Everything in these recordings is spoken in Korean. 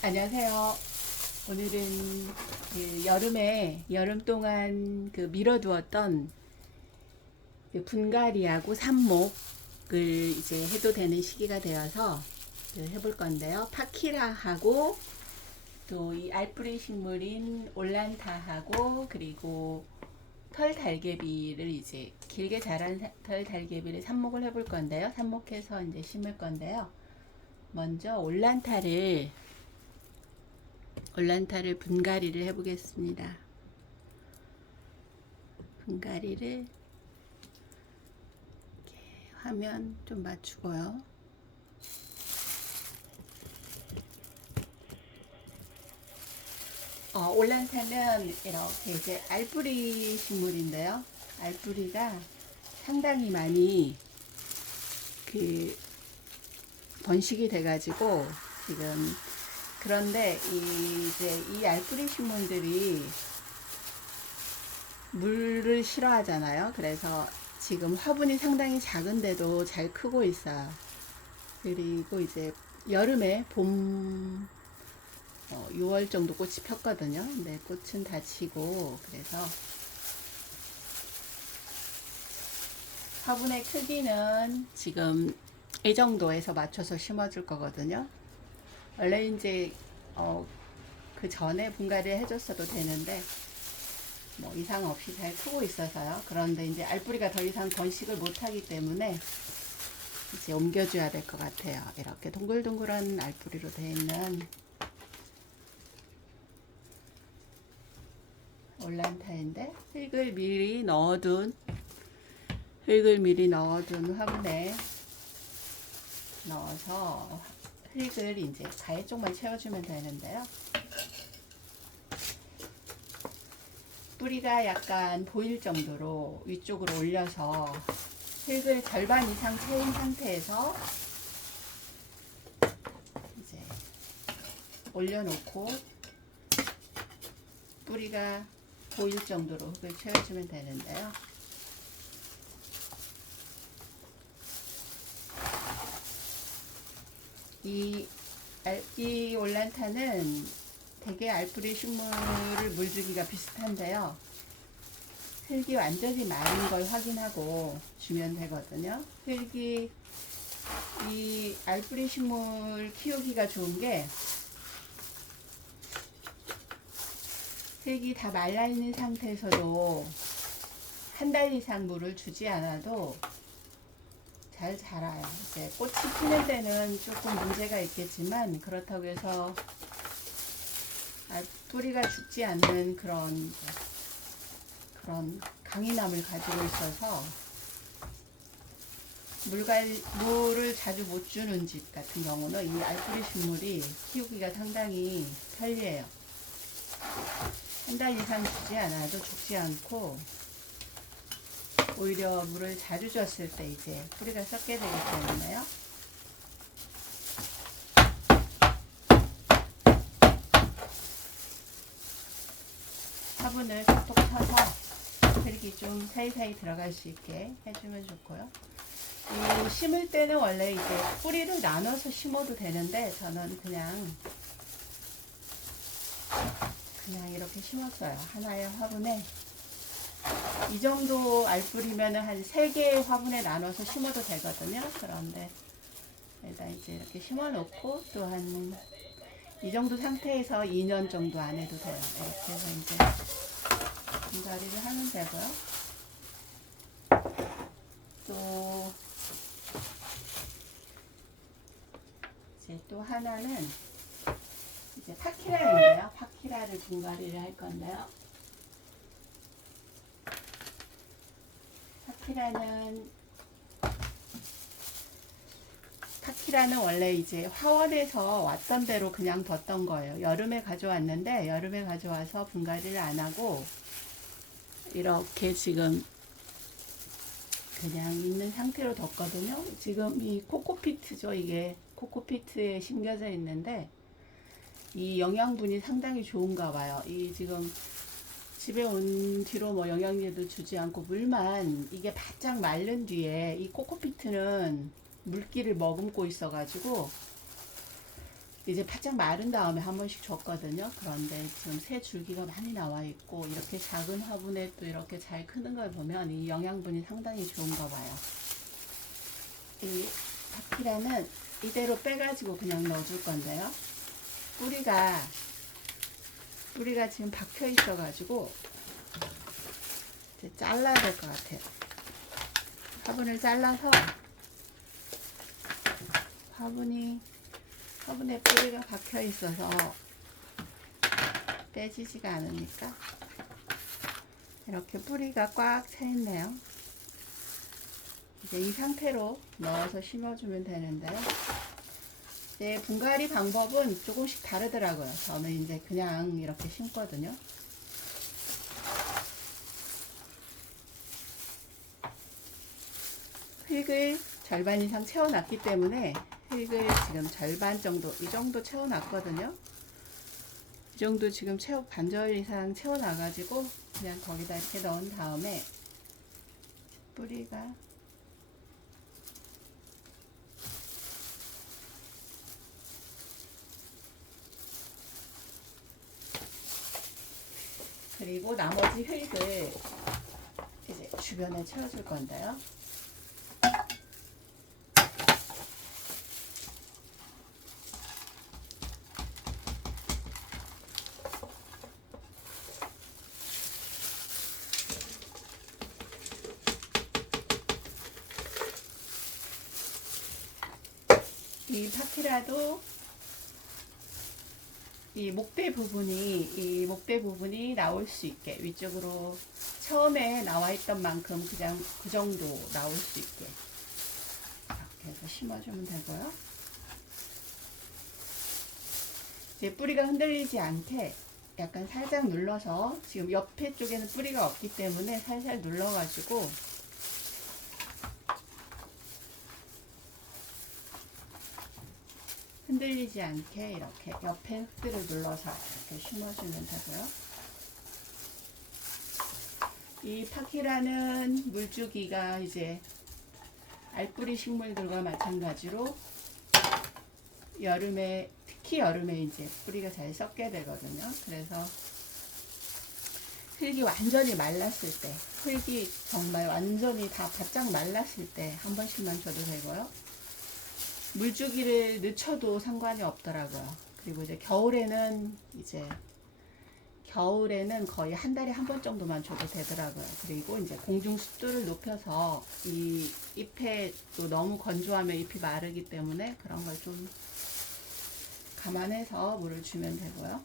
안녕하세요. 오늘은 그 여름 동안 그 미뤄두었던 그 분갈이하고 삽목을 이제 해도 되는 시기가 되어서 그 해볼 건데요. 파키라하고 또 이 알뿌리 식물인 올란타하고 그리고 털 달개비를 이제 길게 자란 털 달개비를 삽목을 해볼 건데요. 삽목해서 이제 심을 건데요. 먼저 올란타를 분갈이를 해보겠습니다. 분갈이를 화면 좀 맞추고요. 올란타는 이렇게 이제 알뿌리 식물인데요. 알뿌리가 상당히 많이 그 번식이 돼가지고 지금 그런데 이제 이 알뿌리 식물들이 물을 싫어하잖아요. 그래서 지금 화분이 상당히 작은데도 잘 크고 있어요. 그리고 이제 여름에 6월 정도 꽃이 폈거든요. 근데 꽃은 다 지고 그래서 화분의 크기는 지금 이 정도에서 맞춰서 심어줄 거거든요. 원래 이제 그 전에 분갈이를 해줬어도 되는데 뭐 이상 없이 잘 크고 있어서요. 그런데 이제 알뿌리가 더 이상 번식을 못하기 때문에 이제 옮겨줘야 될 것 같아요. 이렇게 동글동글한 알뿌리로 되어 있는 올란타인데 흙을 미리 넣어둔 화분에 넣어서 흙을 이제 가해 쪽만 채워주면 되는데요. 뿌리가 약간 보일 정도로 위쪽으로 올려서 흙을 절반 이상 채운 상태에서 이제 올려놓고 뿌리가 보일 정도로 흙을 채워주면 되는데요. 이 올란타는 되게 알뿌리 식물을 물주기가 비슷한데요. 흙이 완전히 마른 걸 확인하고 주면 되거든요. 흙이 이 알뿌리 식물 키우기가 좋은 게 흙이 다 말라있는 상태에서도 한 달 이상 물을 주지 않아도 잘 자라요. 이제 꽃이 피는 데는 조금 문제가 있겠지만 그렇다고 해서 뿌리가 죽지 않는 그런 강인함을 가지고 있어서 물을 자주 못 주는 집 같은 경우는 이 알뿌리 식물이 키우기가 상당히 편리해요. 한 달 이상 주지 않아도 죽지 않고 오히려 물을 자주 줬을 때 이제 뿌리가 썩게 되기 때문에요. 화분을 톡톡 쳐서 흙이 좀 사이사이 들어갈 수 있게 해주면 좋고요. 이 심을 때는 원래 이제 뿌리를 나눠서 심어도 되는데 저는 그냥 이렇게 심었어요. 하나의 화분에 이 정도 알뿌리면 한 3개의 화분에 나눠서 심어도 되거든요. 그런데 일단 이제 이렇게 심어 놓고 또 한 이 정도 상태에서 2년 정도 안 해도 돼요. 이렇게 해서 이제 분갈이를 하면 되고요. 또 이제 또 하나는 이제 파키라인데요. 파키라를 분갈이를 할 건데요. 파키라는 원래 이제 화원에서 왔던 대로 그냥 뒀던 거예요. 여름에 가져왔는데 여름에 가져와서 분갈이를 안 하고 이렇게 지금 그냥 있는 상태로 뒀거든요. 지금 이 코코피트죠. 이게 코코피트에 심겨져 있는데 이 영양분이 상당히 좋은가 봐요. 이 지금 집에 온 뒤로 뭐 영양제도 주지 않고 물만 이게 바짝 마른 뒤에 이 코코피트는 물기를 머금고 있어가지고 이제 바짝 마른 다음에 한 번씩 줬거든요. 그런데 지금 새 줄기가 많이 나와 있고 이렇게 작은 화분에 또 이렇게 잘 크는 걸 보면 이 영양분이 상당히 좋은가 봐요. 이 파키라는 이대로 빼가지고 그냥 넣어줄 건데요. 뿌리가 지금 박혀 있어가지고 이제 잘라야 될 것 같아요. 화분을 잘라서 화분에 뿌리가 박혀 있어서 빼지지가 않으니까 이렇게 뿌리가 꽉 차 있네요. 이제 이 상태로 넣어서 심어주면 되는데요. 이제 분갈이 방법은 조금씩 다르더라고요. 저는 이제 그냥 이렇게 심거든요. 흙을 절반 이상 채워놨기 때문에 흙을 지금 절반 정도, 이 정도 채워놨거든요. 이 정도 지금 반절 이상 채워놔가지고 그냥 거기다 이렇게 넣은 다음에 뿌리가 그리고 나머지 흙을 이제 주변에 채워줄 건데요. 이 파키라도 이 목대 부분이 나올 수 있게 위쪽으로 처음에 나와 있던 만큼 그냥 그 정도 나올 수 있게 이렇게 해서 심어주면 되고요. 이제 뿌리가 흔들리지 않게 약간 살짝 눌러서, 지금 옆에 쪽에는 뿌리가 없기 때문에 살살 눌러가지고 흔들리지 않게 이렇게 옆에 흙들을 눌러서 이렇게 심어주면 되고요. 이 파키라는 물주기가 이제 알뿌리 식물들과 마찬가지로 특히 여름에 이제 뿌리가 잘 썩게 되거든요. 그래서 흙이 완전히 말랐을 때, 흙이 정말 완전히 다 바짝 말랐을 때 한 번씩만 줘도 되고요. 물주기를 늦춰도 상관이 없더라고요. 그리고 이제 겨울에는 거의 한 달에 한 번 정도만 줘도 되더라고요. 그리고 이제 공중 습도를 높여서 이 잎에 또 너무 건조하면 잎이 마르기 때문에 그런 걸 좀 감안해서 물을 주면 되고요.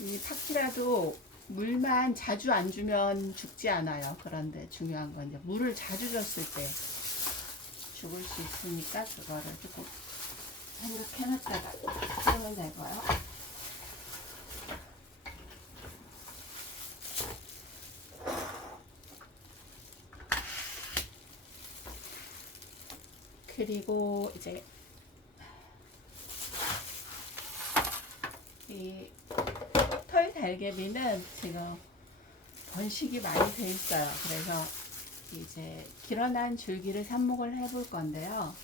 이 파키라도 물만 자주 안 주면 죽지 않아요. 그런데 중요한 건 이제 물을 자주 줬을 때 죽을 수 있으니까 그거를 조금 생각해놨다가 하면 되고요. 그리고 이제 이 털달개비는 지금 번식이 많이 돼 있어요. 그래서 이제 길어난 줄기를 삽목을 해볼 건데요.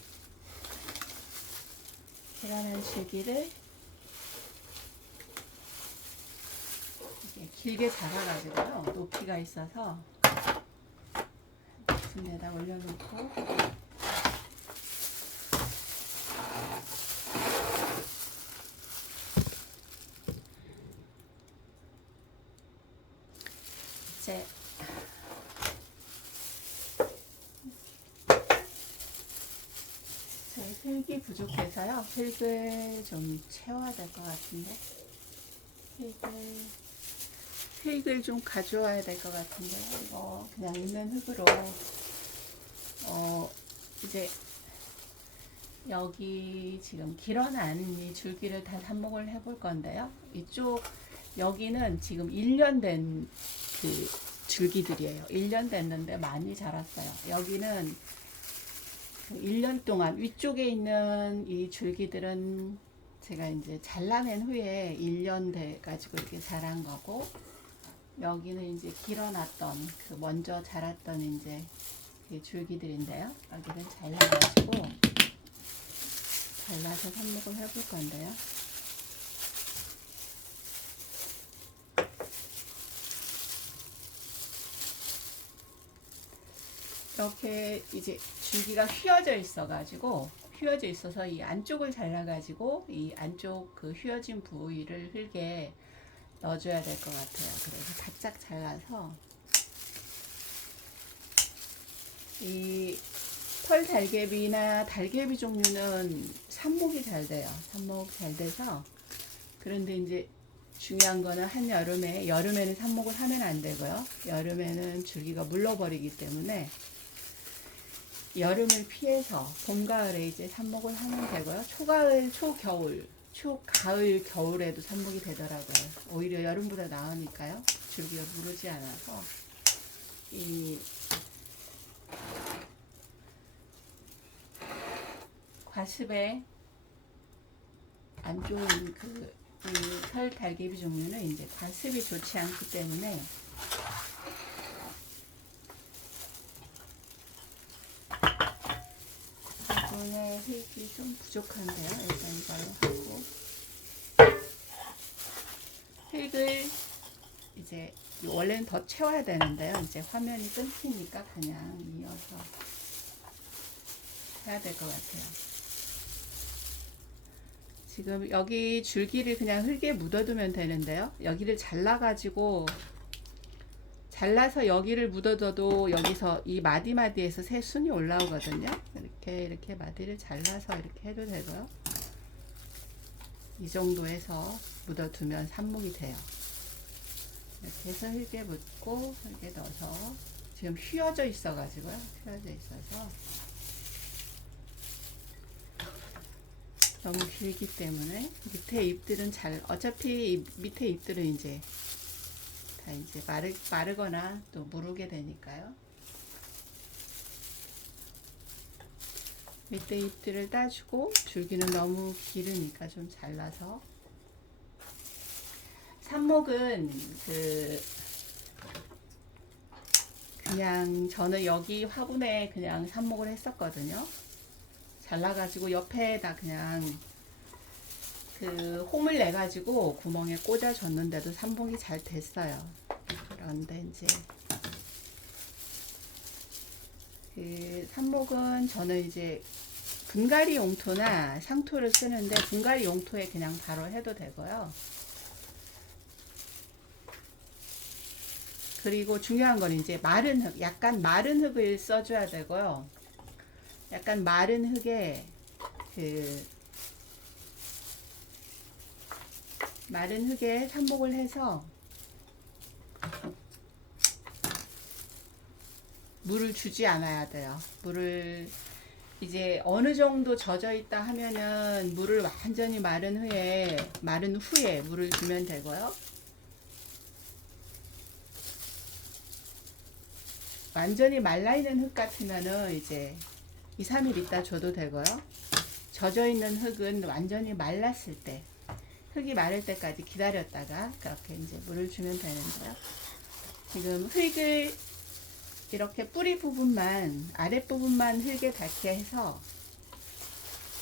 길어난 줄기를 이게 길게 자라가지고요. 높이가 있어서 무슨 데다 올려놓고 이제 저희 흙이 부족해서요. 흙을 좀 채워야 될 것 같은데 흙을 좀 가져와야 될 것 같은데 이거 그냥 있는 흙으로 이제 여기 지금 길어난 이 줄기를 다 삽목을 해볼 건데요. 여기는 지금 1년 된 그 줄기들이에요. 1년 됐는데 많이 자랐어요. 여기는 그 1년 동안 위쪽에 있는 이 줄기들은 제가 이제 잘라낸 후에 1년 돼 가지고 이렇게 자란 거고, 여기는 이제 길어놨던 그 먼저 자랐던 이제 이 줄기들인데요. 여기를 잘라가지고 잘라서 삽목을 해볼 건데요. 이렇게 이제 줄기가 휘어져 있어서 이 안쪽을 잘라가지고 이 안쪽 그 휘어진 부위를 흙에 넣어줘야 될 것 같아요. 그래서 바짝 잘라서 이 털달개비나 달개비 종류는 삽목이 잘 돼요. 삽목 잘 돼서. 그런데 이제 중요한 거는 여름에는 삽목을 하면 안 되고요. 여름에는 줄기가 물러버리기 때문에 여름을 피해서 봄, 가을에 이제 삽목을 하면 되고요. 초가을, 초가을, 겨울에도 삽목이 되더라고요. 오히려 여름보다 나으니까요. 줄기가 무르지 않아서 이 과습에 안 좋은 이 털달개비 종류는 이제 과습이 좋지 않기 때문에 이번에 흙이 좀 부족한데요. 일단 이걸로 하고 흙을 이제 원래는 더 채워야 되는데요. 이제 화면이 끊기니까 그냥 이어서 해야 될 것 같아요. 지금 여기 줄기를 그냥 흙에 묻어두면 되는데요. 여기를 잘라서 여기를 묻어둬도 여기서 이 마디마디에서 새 순이 올라오거든요. 이렇게 마디를 잘라서 이렇게 해도 되고요. 이 정도 해서 묻어두면 삽목이 돼요. 이렇게 해서 흙에 묻고 흙에 넣어서 지금 휘어져 있어가지고요. 휘어져 있어서 너무 길기 때문에 밑에 잎들은 어차피 밑에 잎들은 이제 다 이제 마르거나 또 무르게 되니까요. 밑에 잎들을 따주고 줄기는 너무 길으니까 좀 잘라서 삽목은 그냥 저는 여기 화분에 그냥 삽목을 했었거든요. 잘라가지고 옆에다 그냥 홈을 내가지고 구멍에 꽂아줬는데도 삽목이 잘 됐어요. 그런데 이제 삽목은 저는 이제 분갈이 용토나 상토를 쓰는데 분갈이 용토에 그냥 바로 해도 되고요. 그리고 중요한 건 이제 마른 흙, 약간 마른 흙을 써줘야 되고요. 약간 마른 흙에 마른 흙에 삽목을 해서 물을 주지 않아야 돼요. 물을 이제 어느 정도 젖어 있다 하면은 물을 완전히 마른 후에 물을 주면 되고요. 완전히 말라있는 흙 같으면은 이제 2, 3일 있다 줘도 되고요. 젖어 있는 흙은 완전히 말랐을 때, 흙이 마를 때까지 기다렸다가 그렇게 이제 물을 주면 되는데요. 지금 흙을 이렇게 뿌리 부분만, 아랫부분만 흙에 닿게 해서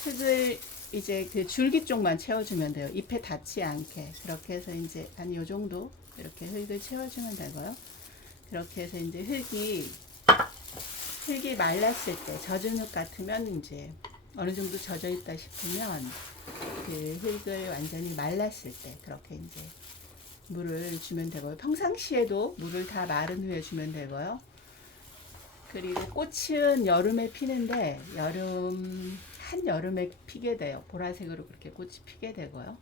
흙을 이제 그 줄기 쪽만 채워주면 돼요. 잎에 닿지 않게. 그렇게 해서 이제 한 요 정도 이렇게 흙을 채워주면 되고요. 그렇게 해서 이제 흙이 말랐을 때, 젖은 흙 같으면 이제 어느 정도 젖어 있다 싶으면 그 흙을 완전히 말랐을 때 그렇게 이제 물을 주면 되고요. 평상시에도 물을 다 마른 후에 주면 되고요. 그리고 꽃은 여름에 피는데 한여름에 피게 돼요. 보라색으로 그렇게 꽃이 피게 되고요.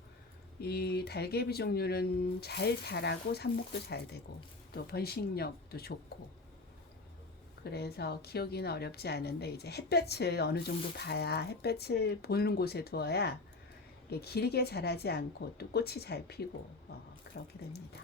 이 달개비 종류는 잘 자라고 삽목도 잘 되고 또 번식력도 좋고, 그래서 키우기는 어렵지 않은데 이제 햇볕을 어느 정도 봐야, 햇볕을 보는 곳에 두어야 길게 자라지 않고 또 꽃이 잘 피고 그렇게 됩니다.